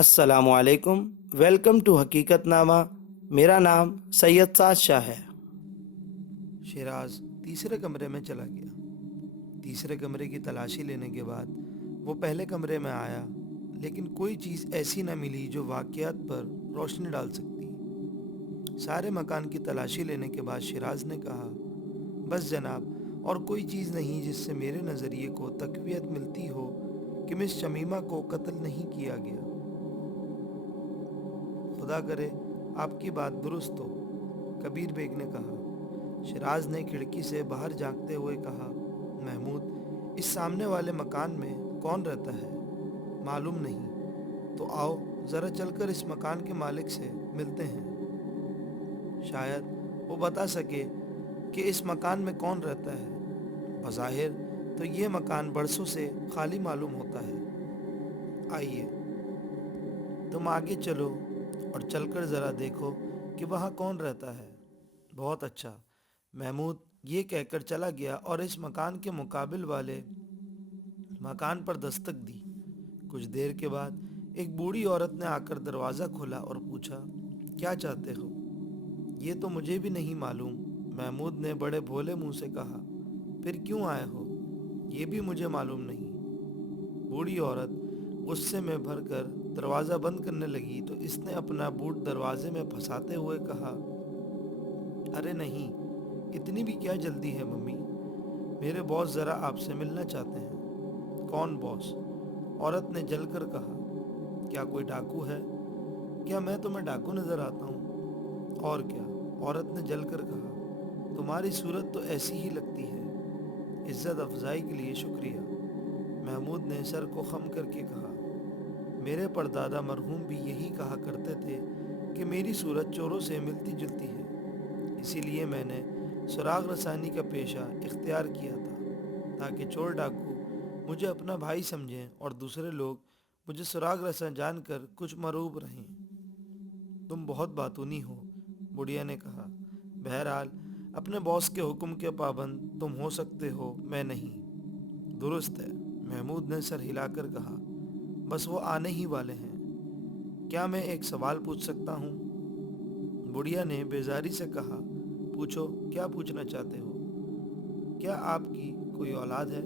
السلام علیکم، welcome to حقیقت نامہ۔ میرا نام سید سعد شاہ ہے۔ شیراز تیسرے کمرے میں چلا گیا۔ تیسرے کمرے کی تلاشی لینے کے بعد وہ پہلے کمرے میں آیا، لیکن کوئی چیز ایسی نہ ملی جو واقعات پر روشنی ڈال سکتی۔ سارے مکان کی تلاشی لینے کے بعد شیراز نے کہا، بس جناب، اور کوئی چیز نہیں جس سے میرے نظریے کو تقویت ملتی ہو کہ مس شمیمہ کو قتل نہیں کیا گیا۔ خدا کرے آپ کی بات درست ہو، کبیر بیگ نے کہا۔ شیراز نے کھڑکی سے باہر جھانکتے ہوئے کہا، محمود، اس سامنے والے مکان میں کون رہتا ہے؟ معلوم نہیں۔ تو آؤ ذرا چل کر اس مکان کے مالک سے ملتے ہیں، شاید وہ بتا سکے کہ اس مکان میں کون رہتا ہے۔ بظاہر تو یہ مکان برسوں سے خالی معلوم ہوتا ہے۔ آئیے تم آگے چلو اور چل کر ذرا دیکھو کہ وہاں کون رہتا ہے۔ بہت اچھا۔ محمود یہ کہہ کر چلا گیا اور اس مکان کے مقابل والے مکان پر دستک دی۔ کچھ دیر کے بعد ایک بوڑھی عورت نے آ کر دروازہ کھولا اور پوچھا، کیا چاہتے ہو؟ یہ تو مجھے بھی نہیں معلوم، محمود نے بڑے بھولے منہ سے کہا۔ پھر کیوں آئے ہو؟ یہ بھی مجھے معلوم نہیں۔ بوڑھی عورت غصے میں بھر کر دروازہ بند کرنے لگی تو اس نے اپنا بوٹ دروازے میں پھنساتے ہوئے کہا، ارے نہیں، اتنی بھی کیا جلدی ہے ممی، میرے باس ذرا آپ سے ملنا چاہتے ہیں۔ کون باس؟ عورت نے جل کر کہا۔ کیا کوئی ڈاکو ہے؟ کیا میں تمہیں ڈاکو نظر آتا ہوں؟ اور کیا، عورت نے جل کر کہا، تمہاری صورت تو ایسی ہی لگتی ہے۔ عزت افزائی کے لیے شکریہ، محمود نے سر کو خم کر کے کہا۔ میرے پردادا مرحوم بھی یہی کہا کرتے تھے کہ میری صورت چوروں سے ملتی جلتی ہے، اسی لیے میں نے سراغ رسانی کا پیشہ اختیار کیا تھا، تاکہ چور ڈاکو مجھے اپنا بھائی سمجھیں اور دوسرے لوگ مجھے سراغ رساں جان کر کچھ مروب رہیں۔ تم بہت باتونی ہو، بڑھیا نے کہا۔ بہرحال اپنے باس کے حکم کے پابند تم ہو سکتے ہو، میں نہیں۔ درست ہے، محمود نے سر ہلا کر کہا۔ بس وہ آنے ہی والے ہیں۔ کیا میں ایک سوال پوچھ سکتا ہوں؟ بڑھیا نے بیزاری سے کہا۔ پوچھو، کیا پوچھنا چاہتے ہو؟ کیا آپ کی کوئی اولاد ہے؟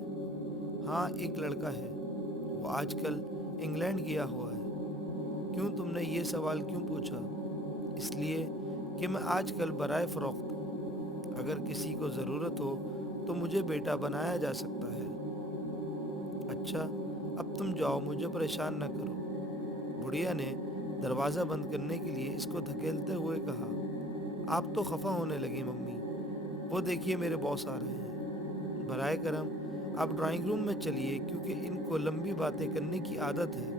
ہاں، ایک لڑکا ہے، وہ آج کل انگلینڈ گیا ہوا ہے۔ کیوں، تم نے یہ سوال کیوں پوچھا؟ اس لیے کہ میں آج کل برائے فروخت ہوں، اگر کسی کو ضرورت ہو تو مجھے بیٹا بنایا جا سکتا ہے۔ اچھا، اب تم جاؤ، مجھے پریشان نہ کرو، بڑھیا نے دروازہ بند کرنے کے لیے اس کو دھکیلتے ہوئے کہا۔ آپ تو خفا ہونے لگی ممی، وہ دیکھیے میرے باس آ رہے ہیں۔ برائے کرم آپ ڈرائنگ روم میں چلیے، کیونکہ ان کو لمبی باتیں کرنے کی عادت ہے،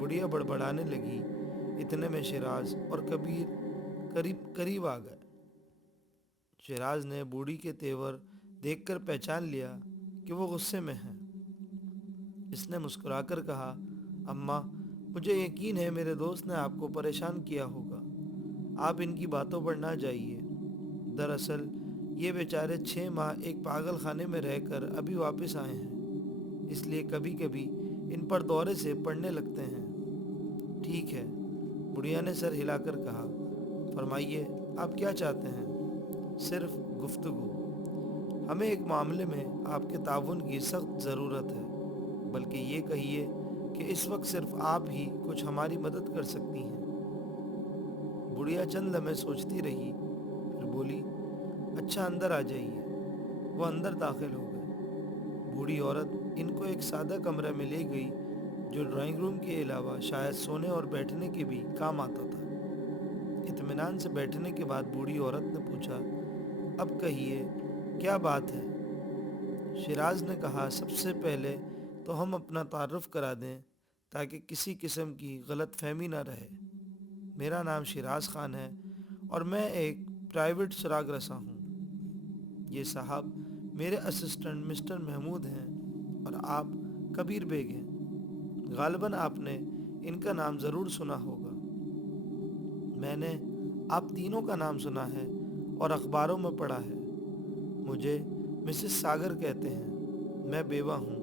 بڑھیا بڑبڑانے لگی۔ اتنے میں شیراز اور کبیر قریب آ گئے۔ شیراز نے بوڑھی کے تیور دیکھ کر پہچان لیا کہ وہ غصے میں ہے۔ اس نے مسکرا کر کہا، اماں، مجھے یقین ہے میرے دوست نے آپ کو پریشان کیا ہوگا، آپ ان کی باتوں پر نہ جائیے۔ دراصل یہ بیچارے 6 ماہ ایک پاگل خانے میں رہ کر ابھی واپس آئے ہیں، اس لیے کبھی کبھی ان پر دورے سے پڑنے لگتے ہیں۔ ٹھیک ہے، بڑھیا نے سر ہلا کر کہا۔ فرمائیے، آپ کیا چاہتے ہیں؟ صرف گفتگو۔ ہمیں ایک معاملے میں آپ کے تعاون کی سخت ضرورت ہے، بلکہ یہ کہیے کہ اس وقت صرف آپ ہی کچھ ہماری مدد کر سکتی ہیں۔ بڑھیا چند لمحے سوچتی رہی، پھر بولی، اچھا اندر آ جائیے۔ وہ اندر داخل ہو گئے۔ بوڑھی عورت ان کو ایک سادہ کمرہ میں لے گئی جو ڈرائنگ روم کے علاوہ شاید سونے اور بیٹھنے کے بھی کام آتا تھا۔ اطمینان سے بیٹھنے کے بعد بوڑھی عورت نے پوچھا، اب کہیے، کیا بات ہے؟ شیراز نے کہا، سب سے پہلے تو ہم اپنا تعارف کرا دیں تاکہ کسی قسم کی غلط فہمی نہ رہے۔ میرا نام شیراز خان ہے اور میں ایک پرائیویٹ سراغ رساں ہوں۔ یہ صاحب میرے اسسٹنٹ مسٹر محمود ہیں اور آپ کبیر بیگ ہیں۔ غالباً آپ نے ان کا نام ضرور سنا ہوگا۔ میں نے آپ تینوں کا نام سنا ہے اور اخباروں میں پڑھا ہے۔ مجھے مسز ساگر کہتے ہیں، میں بیوہ ہوں۔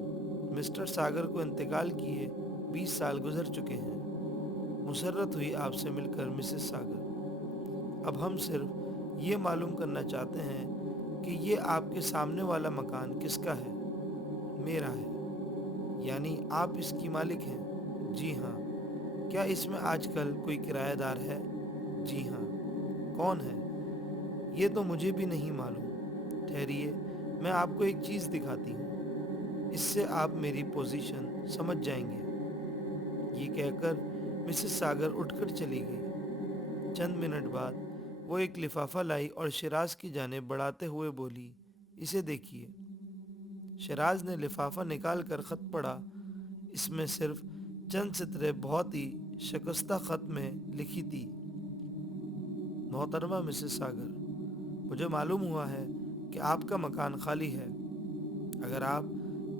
مسٹر ساگر کو انتقال کیے 20 سال گزر چکے ہیں۔ مسرت ہوئی آپ سے مل کر مسز ساگر۔ اب ہم صرف یہ معلوم کرنا چاہتے ہیں کہ یہ آپ کے سامنے والا مکان کس کا ہے؟ میرا ہے۔ یعنی آپ اس کی مالک ہیں؟ جی ہاں۔ کیا اس میں آج کل کوئی کرایہ دار ہے؟ جی ہاں۔ کون ہے؟ یہ تو مجھے بھی نہیں معلوم۔ ٹھہریے، میں آپ کو ایک چیز دکھاتی ہوں، اس سے آپ میری پوزیشن سمجھ جائیں گے۔ یہ کہہ کر مسز ساگر اٹھ کر چلی گئی۔ چند منٹ بعد وہ ایک لفافہ لائی اور شیراز کی جانب بڑھاتے ہوئے بولی، اسے دیکھیے۔ شیراز نے لفافہ نکال کر خط پڑھا۔ اس میں صرف چند سطریں بہت ہی شکستہ خط میں لکھی تھی۔ محترمہ مسز ساگر، مجھے معلوم ہوا ہے کہ آپ کا مکان خالی ہے۔ اگر آپ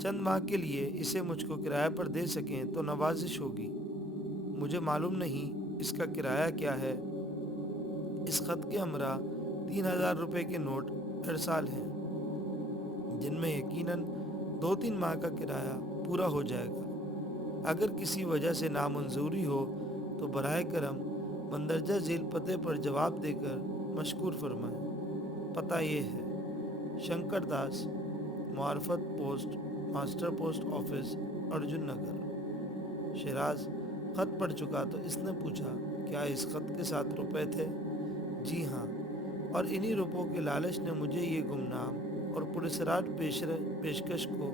چند ماہ کے لیے اسے مجھ کو کرایہ پر دے سکیں تو نوازش ہوگی۔ مجھے معلوم نہیں اس کا کرایہ کیا ہے۔ اس خط کے ہمراہ 3000 روپے کے نوٹ ارسال ہیں، جن میں یقیناً 2-3 ماہ کا کرایہ پورا ہو جائے گا۔ اگر کسی وجہ سے نامنظوری ہو تو براہ کرم مندرجہ ذیل پتے پر جواب دے کر مشکور فرمائیں۔ پتہ یہ ہے: شنکر داس، معرفت post, master post office, Arjun Nagar. Shiraz خط پڑھ چکا تو اس نے پوچھا، کیا اس خط کے ساتھ روپے تھے؟ جی ہاں، اور انہی روپوں کے لالچ نے مجھے یہ گمنام اور پراسرار پیشکش کو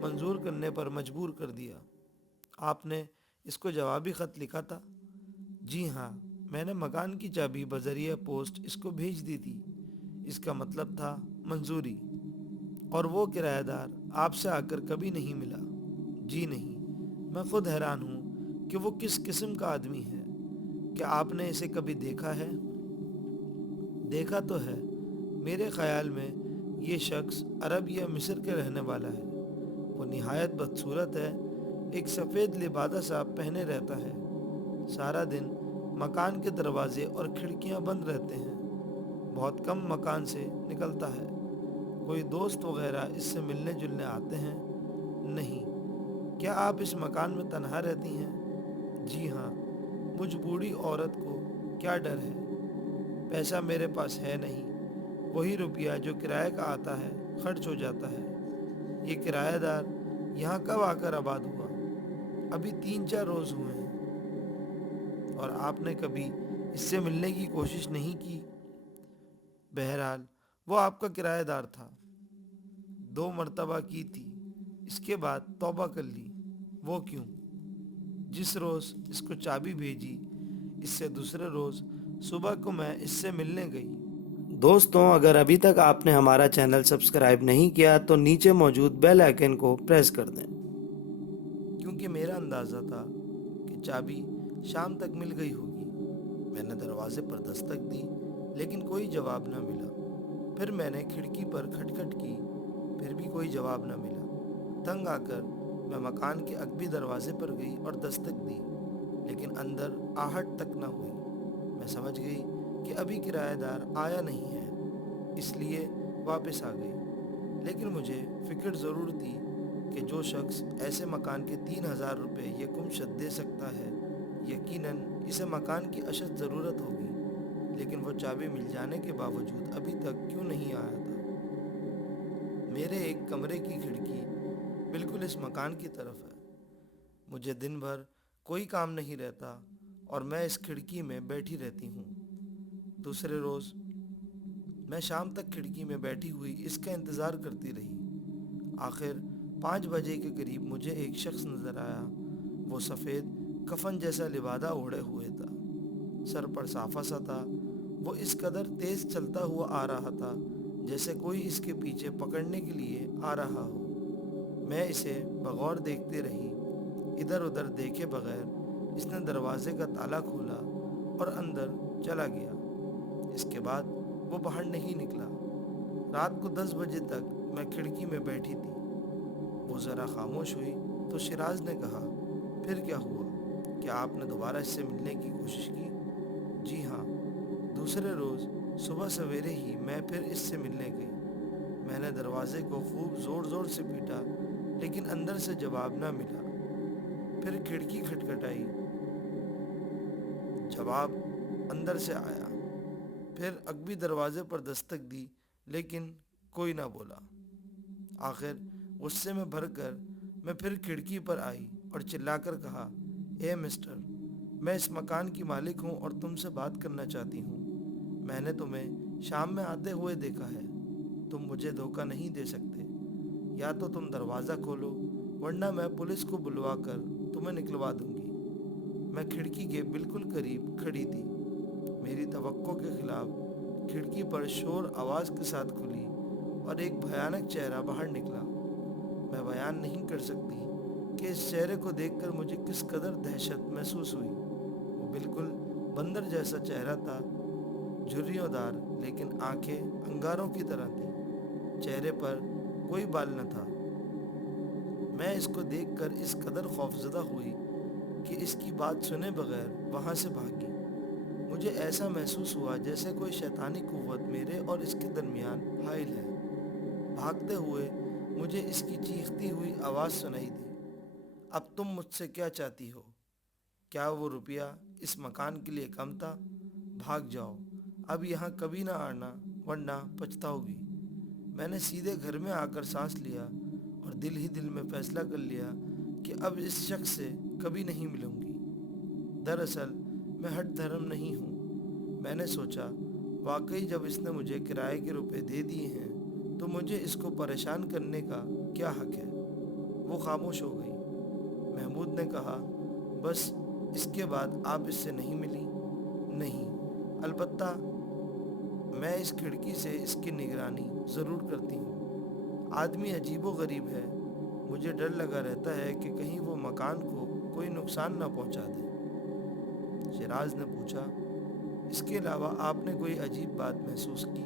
منظور کرنے پر مجبور کر دیا۔ آپ نے اس کو جوابی خط لکھا تھا؟ جی ہاں، میں نے مکان کی چابی بذریعہ پوسٹ اس کو بھیج دی تھی۔ اس کا مطلب تھا منظوری۔ اور وہ کرایہ دار آپ سے آ کر کبھی نہیں ملا؟ جی نہیں۔ میں خود حیران ہوں کہ وہ کس قسم کا آدمی ہے۔ کیا آپ نے اسے کبھی دیکھا ہے؟ دیکھا تو ہے۔ میرے خیال میں یہ شخص عرب یا مصر کے رہنے والا ہے۔ وہ نہایت بدصورت ہے، ایک سفید لبادہ سا پہنے رہتا ہے۔ سارا دن مکان کے دروازے اور کھڑکیاں بند رہتے ہیں، بہت کم مکان سے نکلتا ہے۔ کوئی دوست وغیرہ اس سے ملنے جلنے آتے ہیں؟ نہیں۔ کیا آپ اس مکان میں تنہا رہتی ہیں؟ جی ہاں۔ مجھ بوڑھی عورت کو کیا ڈر ہے؟ پیسہ میرے پاس ہے نہیں، وہی روپیہ جو کرایہ کا آتا ہے خرچ ہو جاتا ہے۔ یہ کرایہ دار یہاں کب آ کر آباد ہوا؟ ابھی 3-4 روز ہوئے ہیں۔ اور آپ نے کبھی اس سے ملنے کی کوشش نہیں کی؟ بہرحال وہ آپ کا کرایہ دار تھا۔ 2 مرتبہ کی تھی، اس کے بعد توبہ کر لی۔ وہ کیوں؟ جس روز اس کو چابی بھیجی، اس سے دوسرے روز صبح کو میں اس سے ملنے گئی۔ دوستوں، اگر ابھی تک آپ نے ہمارا چینل سبسکرائب نہیں کیا تو نیچے موجود بیل آئیکن کو پریس کر دیں۔ کیونکہ میرا اندازہ تھا کہ چابی شام تک مل گئی ہوگی۔ میں نے دروازے پر دستک دی، لیکن کوئی جواب نہ ملا۔ پھر میں نے کھڑکی پر کھٹکھٹ کی، پھر بھی کوئی جواب نہ ملا۔ تنگ آ کر میں مکان کے عقبی دروازے پر گئی اور دستک دی، لیکن اندر آہٹ تک نہ ہوئی۔ میں سمجھ گئی کہ ابھی کرایہ دار آیا نہیں ہے، اس لیے واپس آ گئی۔ لیکن مجھے فکر ضرور تھی کہ جو شخص ایسے مکان کے 3000 روپے یکم شت دے سکتا ہے، یقیناً اسے مکان کی اشد ضرورت ہوگی۔ لیکن وہ چابی مل جانے کے باوجود ابھی تک کیوں نہیں آیا تھا؟ میرے ایک کمرے کی کھڑکی بالکل اس مکان کی طرف ہے۔ مجھے دن بھر کوئی کام نہیں رہتا اور میں اس کھڑکی میں بیٹھی رہتی ہوں۔ دوسرے روز میں شام تک کھڑکی میں بیٹھی ہوئی اس کا انتظار کرتی رہی۔ آخر 5 بجے کے قریب مجھے ایک شخص نظر آیا۔ وہ سفید کفن جیسا لبادہ اوڑھے ہوئے تھا، سر پر صافہ سا تھا۔ وہ اس قدر تیز چلتا ہوا آ رہا تھا جیسے کوئی اس کے پیچھے پکڑنے کے لیے آ رہا ہو۔ میں اسے بغور دیکھتی رہی۔ ادھر ادھر دیکھے بغیر اس نے دروازے کا تالا کھولا اور اندر چلا گیا۔ اس کے بعد وہ باہر نہیں نکلا۔ رات کو 10 بجے تک میں کھڑکی میں بیٹھی تھی۔ وہ ذرا خاموش ہوئی تو شیراز نے کہا، پھر کیا ہوا؟ کیا آپ نے دوبارہ اس سے ملنے کی کوشش کی؟ جی ہاں۔ دوسرے روز صبح سویرے ہی میں پھر اس سے ملنے گئی۔ میں نے دروازے کو خوب زور زور سے پیٹا، لیکن اندر سے جواب نہ ملا۔ پھر کھڑکی کھٹکھٹائی۔ جواب اندر سے آیا۔ پھر عقبی دروازے پر دستک دی لیکن کوئی نہ بولا۔ آخر غصے میں بھر کر میں پھر کھڑکی پر آئی اور چلا کر کہا، اے مسٹر، میں اس مکان کی مالک ہوں اور تم سے بات کرنا چاہتی ہوں۔ میں نے تمہیں شام میں آتے ہوئے دیکھا ہے۔ تم مجھے دھوکہ نہیں دے سکتے۔ یا تو تم دروازہ کھولو ورنہ میں پولیس کو بلوا کر تمہیں نکلوا دوں گی۔ میں کھڑکی کے بالکل قریب کھڑی تھی۔ میری توقع کے خلاف کھڑکی پر شور آواز کے ساتھ کھلی اور ایک بھیانک چہرہ باہر نکلا۔ میں بیان نہیں کر سکتی کہ اس چہرے کو دیکھ کر مجھے کس قدر دہشت محسوس ہوئی۔ وہ بالکل بندر جیسا چہرہ تھا، جھریوں دار، لیکن آنکھیں انگاروں کی طرح تھیں۔ چہرے پر کوئی بال نہ تھا۔ میں اس کو دیکھ کر اس قدر خوفزدہ ہوئی کہ اس کی بات سنے بغیر وہاں سے بھاگی۔ مجھے ایسا محسوس ہوا جیسے کوئی شیطانی قوت میرے اور اس کے درمیان حائل ہے۔ بھاگتے ہوئے مجھے اس کی چیختی ہوئی آواز سنائی دی، اب تم مجھ سے کیا چاہتی ہو؟ کیا وہ روپیہ اس مکان کے لیے کم تھا؟ بھاگ جاؤ، اب یہاں کبھی نہ آنا ورنہ پچھتاؤ گی۔ میں نے سیدھے گھر میں آ کر سانس لیا اور دل ہی دل میں فیصلہ کر لیا کہ اب اس شخص سے کبھی نہیں ملوں گی۔ دراصل میں ہٹ دھرم نہیں ہوں۔ میں نے سوچا، واقعی جب اس نے مجھے کرائے کے روپے دے دیے ہیں تو مجھے اس کو پریشان کرنے کا کیا حق ہے؟ وہ خاموش ہو گئی۔ محمود نے کہا، بس اس کے بعد آپ اس سے نہیں ملی؟ نہیں، البتہ میں اس کھڑکی سے اس کی نگرانی ضرور کرتی ہوں۔ آدمی عجیب و غریب ہے، مجھے ڈر لگا رہتا ہے کہ کہیں وہ مکان کو کوئی نقصان نہ پہنچا دے۔ شیراز نے پوچھا، اس کے علاوہ آپ نے کوئی عجیب بات محسوس کی؟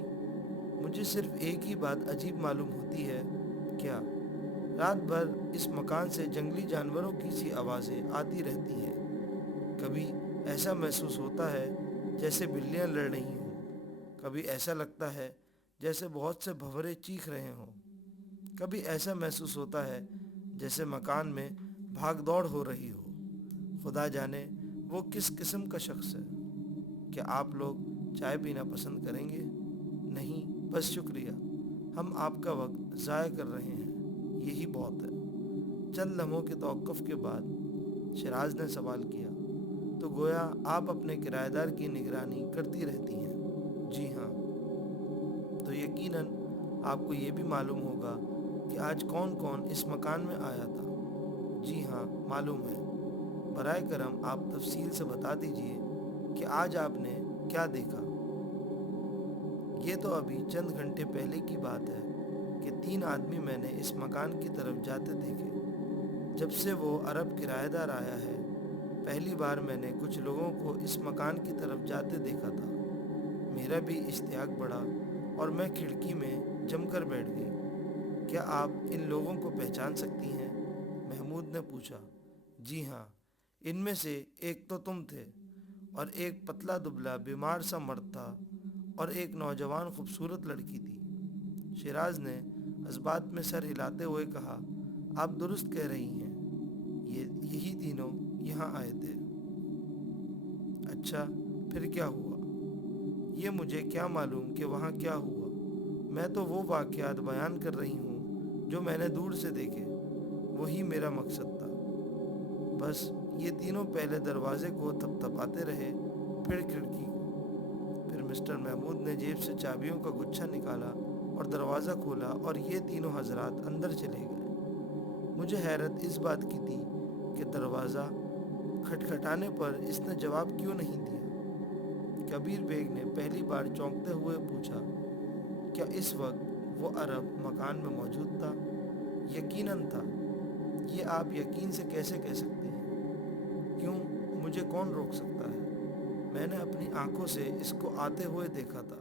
مجھے صرف ایک ہی بات عجیب معلوم ہوتی ہے۔ کیا؟ رات بھر اس مکان سے جنگلی جانوروں کی سی آوازیں آتی رہتی ہیں۔ کبھی ایسا محسوس ہوتا ہے جیسے بلیاں لڑ رہی ہوں، کبھی ایسا لگتا ہے جیسے بہت سے بھنورے چیخ رہے ہوں، کبھی ایسا محسوس ہوتا ہے جیسے مکان میں بھاگ دوڑ ہو رہی ہو۔ خدا جانے وہ کس قسم کا شخص ہے۔ کیا آپ لوگ چائے پینا پسند کریں گے؟ نہیں، بس شکریہ، ہم آپ کا وقت ضائع کر رہے ہیں، یہی بہت ہے۔ چند لمحوں کے توقف کے بعد شیراز نے سوال کیا، تو گویا آپ اپنے کرایہ دار کی نگرانی کرتی رہتی ہیں؟ جی ہاں۔ تو یقیناً آپ کو یہ بھی معلوم ہوگا کہ آج کون کون اس مکان میں آیا تھا؟ جی ہاں، معلوم ہے۔ برائے کرم آپ تفصیل سے بتا دیجئے کہ آج آپ نے کیا دیکھا؟ یہ تو ابھی چند گھنٹے پہلے کی بات ہے کہ 3 آدمی میں نے اس مکان کی طرف جاتے دیکھے۔ جب سے وہ عرب کرایہ دار آیا ہے، پہلی بار میں نے کچھ لوگوں کو اس مکان کی طرف جاتے دیکھا تھا۔ میرا بھی اشتیاق بڑھا اور میں کھڑکی میں جم کر بیٹھ گئی۔ کیا آپ ان لوگوں کو پہچان سکتی ہیں؟ محمود نے پوچھا۔ جی ہاں، ان میں سے ایک تو تم تھے، اور ایک پتلا دبلا بیمار سا مرد تھا، اور ایک نوجوان خوبصورت لڑکی تھی۔ شیراز نے اثبات میں سر ہلاتے ہوئے کہا، آپ درست کہہ رہی ہیں، یہی تینوں یہاں آئے تھے۔ اچھا، پھر کیا ہوا؟ یہ مجھے کیا معلوم کہ وہاں کیا ہوا؟ میں تو وہ واقعات بیان کر رہی ہوں جو میں نے دور سے دیکھے، وہی میرا مقصد تھا۔ بس یہ تینوں پہلے دروازے کو تھپتھپاتے رہے، پھر کھڑکی کو، پھر مسٹر محمود نے جیب سے چابیوں کا گچھا نکالا اور دروازہ کھولا اور یہ تینوں حضرات اندر چلے گئے۔ مجھے حیرت اس بات کی تھی کہ دروازہ کھٹکھٹانے پر اس نے جواب کیوں نہیں دیا۔ کبیر بیگ نے پہلی بار چونکتے ہوئے پوچھا، کیا اس وقت وہ عرب مکان میں موجود تھا؟ یقیناً تھا۔ یہ آپ یقین سے کیسے کہہ سکتی ہیں؟ کیوں، مجھے کون روک سکتا ہے؟ میں نے اپنی آنکھوں سے اس کو آتے ہوئے دیکھا تھا۔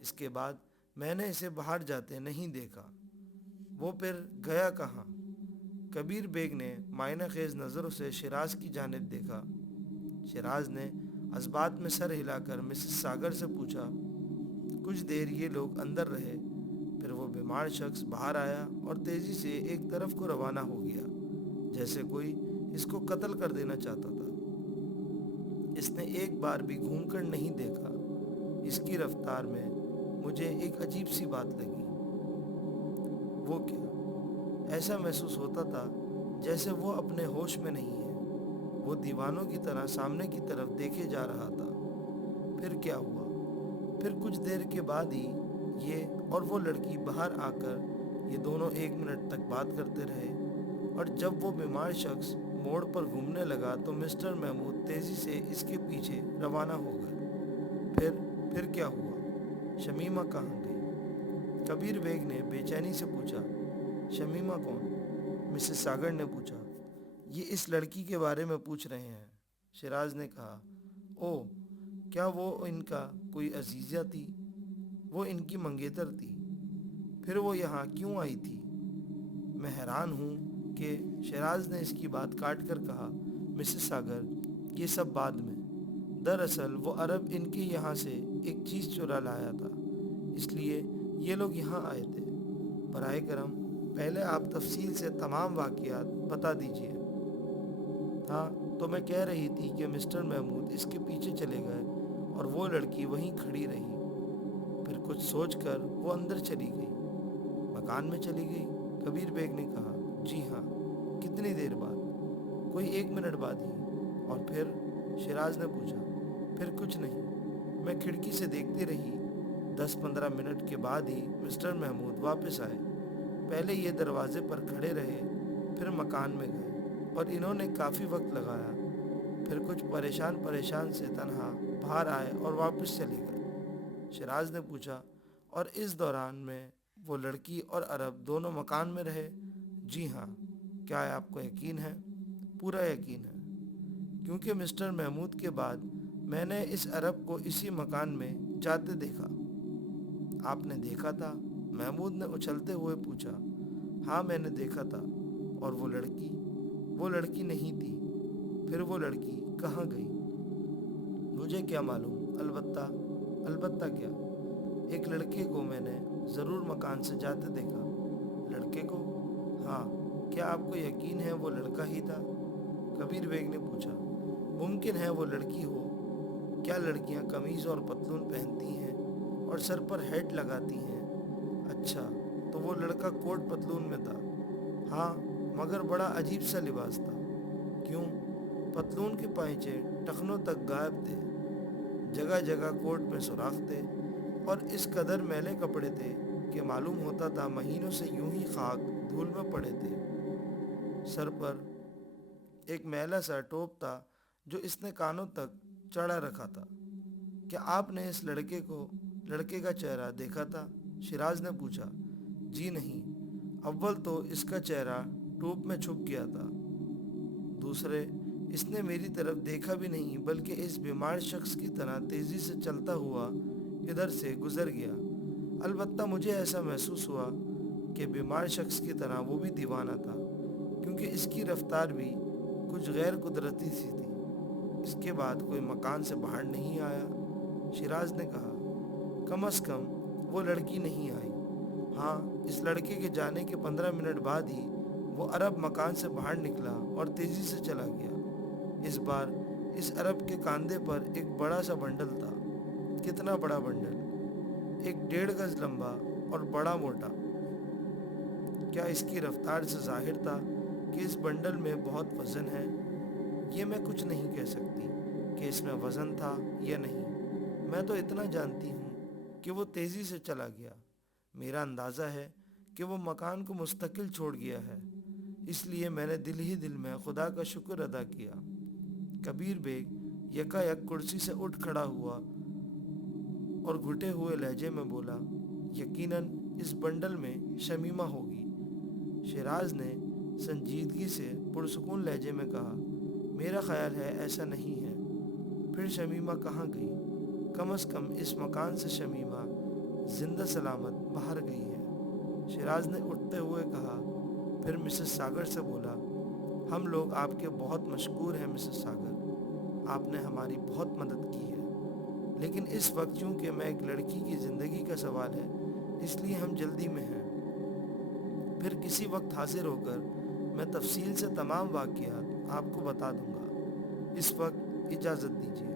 اس کے بعد میں نے اسے باہر جاتے نہیں دیکھا۔ وہ پھر گیا کہاں؟ کبیر بیگ نے معنی خیز نظروں سے شیراز کی جانب دیکھا۔ شیراز نے اثبات میں سر ہلا کر مسز ساگر سے پوچھا۔ کچھ دیر یہ لوگ اندر رہے، پھر وہ بیمار شخص باہر آیا اور تیزی سے ایک طرف کو روانہ ہو گیا، جیسے کوئی اس کو قتل کر دینا چاہتا تھا۔ اس نے ایک بار بھی گھوم کر نہیں دیکھا۔ اس کی رفتار میں مجھے ایک عجیب سی بات لگی۔ وہ کیا؟ ایسا محسوس ہوتا تھا جیسے وہ اپنے ہوش میں نہیں ہے۔ وہ دیوانوں کی طرح سامنے کی طرف دیکھے جا رہا تھا۔ پھر کیا ہوا؟ پھر کچھ دیر کے بعد ہی یہ اور وہ لڑکی باہر آ کر یہ دونوں 1 منٹ تک بات کرتے رہے، اور جب وہ بیمار شخص موڑ پر گھومنے لگا تو مسٹر محمود تیزی سے اس کے پیچھے روانہ ہو گئے۔ پھر کیا ہوا؟ شمیمہ کہاں گئی؟ کبیر بیگ نے بے چینی سے پوچھا۔ شمیمہ کون؟ مسز ساگر نے پوچھا۔ یہ اس لڑکی کے بارے میں پوچھ رہے ہیں، شیراز نے کہا۔ او، کیا وہ ان کا کوئی عزیزہ تھی؟ وہ ان کی منگیتر تھی۔ پھر وہ یہاں کیوں آئی تھی؟ میں حیران ہوں کہ شیراز نے اس کی بات کاٹ کر کہا، مسز ساگر، یہ سب بعد میں۔ دراصل وہ عرب ان کے یہاں سے ایک چیز چرا لایا تھا، اس لیے یہ لوگ یہاں آئے تھے۔ برائے کرم پہلے آپ تفصیل سے تمام واقعات بتا دیجئے۔ ہاں، تو میں کہہ رہی تھی کہ مسٹر محمود اس کے پیچھے چلے گئے اور وہ لڑکی وہیں کھڑی رہی۔ پھر کچھ سوچ کر وہ اندر چلی گئی۔ مکان میں چلی گئی؟ کبیر بیگ نے کہا۔ جی ہاں۔ کتنی دیر بعد؟ کوئی 1 منٹ بعد ہی۔ اور پھر؟ شیراز نے پوچھا۔ پھر کچھ نہیں، میں کھڑکی سے دیکھتی رہی۔ 10-15 منٹ کے بعد ہی مسٹر محمود واپس آئے۔ پہلے یہ دروازے پر کھڑے رہے، پھر مکان میں گئے، اور انہوں نے کافی وقت لگایا۔ پھر کچھ پریشان سے تنہا باہر آئے اور واپس چلے گئے۔ شیراز نے پوچھا، اور اس دوران میں وہ لڑکی اور عرب دونوں مکان میں رہے؟ جی ہاں۔ کیا آپ کو یقین ہے؟ پورا یقین ہے، کیونکہ مسٹر محمود کے بعد میں نے اس عرب کو اسی مکان میں جاتے دیکھا۔ آپ نے دیکھا تھا؟ محمود نے اچھلتے ہوئے پوچھا۔ ہاں، میں نے دیکھا تھا۔ اور وہ لڑکی؟ وہ لڑکی نہیں تھی۔ پھر وہ لڑکی کہاں گئی؟ مجھے کیا معلوم، البتہ کیا؟ ایک لڑکے کو میں نے ضرور مکان سے جاتے دیکھا۔ لڑکے کو؟ ہاں۔ کیا آپ کو یقین ہے وہ لڑکا ہی تھا؟ کبیر بیگ نے پوچھا۔ ممکن ہے وہ لڑکی ہو۔ کیا لڑکیاں قمیض اور پتلون پہنتی ہیں اور سر پر ہیٹ لگاتی ہیں؟ اچھا، تو وہ لڑکا کوٹ پتلون میں تھا؟ ہاں، مگر بڑا عجیب سا لباس تھا۔ کیوں؟ پتلون کے پائچے ٹخنوں تک غائب تھے، جگہ جگہ کوٹ میں سوراخ تھے، اور اس قدر میلے کپڑے تھے کہ معلوم ہوتا تھا مہینوں سے یوں ہی خاک دھول میں پڑے تھے۔ سر پر ایک میلا سا ٹوپ تھا جو اس نے کانوں تک چڑھا رکھا تھا۔ کیا آپ نے اس لڑکے کا چہرہ دیکھا تھا؟ شیراز نے پوچھا۔ جی نہیں، اول تو اس کا چہرہ ٹوپ میں چھپ گیا تھا، دوسرے اس نے میری طرف دیکھا بھی نہیں، بلکہ اس بیمار شخص کی طرح تیزی سے چلتا ہوا ادھر سے گزر گیا۔ البتہ مجھے ایسا محسوس ہوا کہ بیمار شخص کی طرح وہ بھی دیوانہ تھا، کیونکہ اس کی رفتار بھی کچھ غیر قدرتی سی تھی۔ اس کے بعد کوئی مکان سے باہر نہیں آیا؟ شیراز نے کہا۔ کم از کم وہ لڑکی نہیں آئی۔ ہاں، اس لڑکے کے جانے کے 15 منٹ بعد ہی وہ عرب مکان سے باہر نکلا اور تیزی سے چلا گیا۔ اس بار اس عرب کے کاندھے پر ایک بڑا سا بنڈل تھا۔ کتنا بڑا بنڈل؟ 1.5 گز لمبا اور بڑا موٹا۔ کیا اس کی رفتار سے ظاہر تھا کہ اس بنڈل میں بہت وزن ہے؟ یہ میں کچھ نہیں کہہ سکتی کہ اس میں وزن تھا یا نہیں۔ میں تو اتنا جانتی ہوں کہ وہ تیزی سے چلا گیا۔ میرا اندازہ ہے کہ وہ مکان کو مستقل چھوڑ گیا ہے، اس لیے میں نے دل ہی دل میں خدا کا شکر ادا کیا۔ کبیر بیگ یکایک کرسی سے اٹھ کھڑا ہوا اور گھٹے ہوئے لہجے میں بولا، یقیناً اس بنڈل میں شمیمہ ہوگی۔ شیراز نے سنجیدگی سے پرسکون لہجے میں کہا، میرا خیال ہے ایسا نہیں ہے۔ پھر شمیمہ کہاں گئی؟ کم از کم اس مکان سے شمیمہ زندہ سلامت باہر گئی ہے۔ شیراز نے اٹھتے ہوئے کہا، پھر مسز ساگر سے بولا، ہم لوگ آپ کے بہت مشکور ہیں مسز ساگر، آپ نے ہماری بہت مدد کی ہے، لیکن اس وقت چونکہ میں ایک لڑکی کی زندگی کا سوال ہے، اس لیے ہم جلدی میں ہیں۔ پھر کسی وقت حاضر ہو کر میں تفصیل سے تمام واقعات آپ کو بتا دوں گا۔ اس وقت اجازت دیجیے۔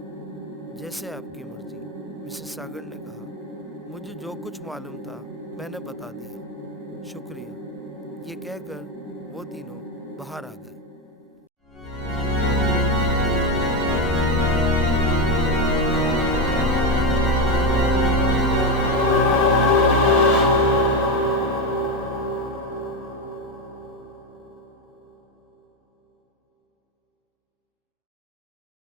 جیسے آپ کی مرضی، مسز ساگر نے کہا۔ مجھے جو کچھ معلوم تھا میں نے بتا دیا۔ شکریہ، یہ کہہ کر وہ تینوں باہر آ گئے۔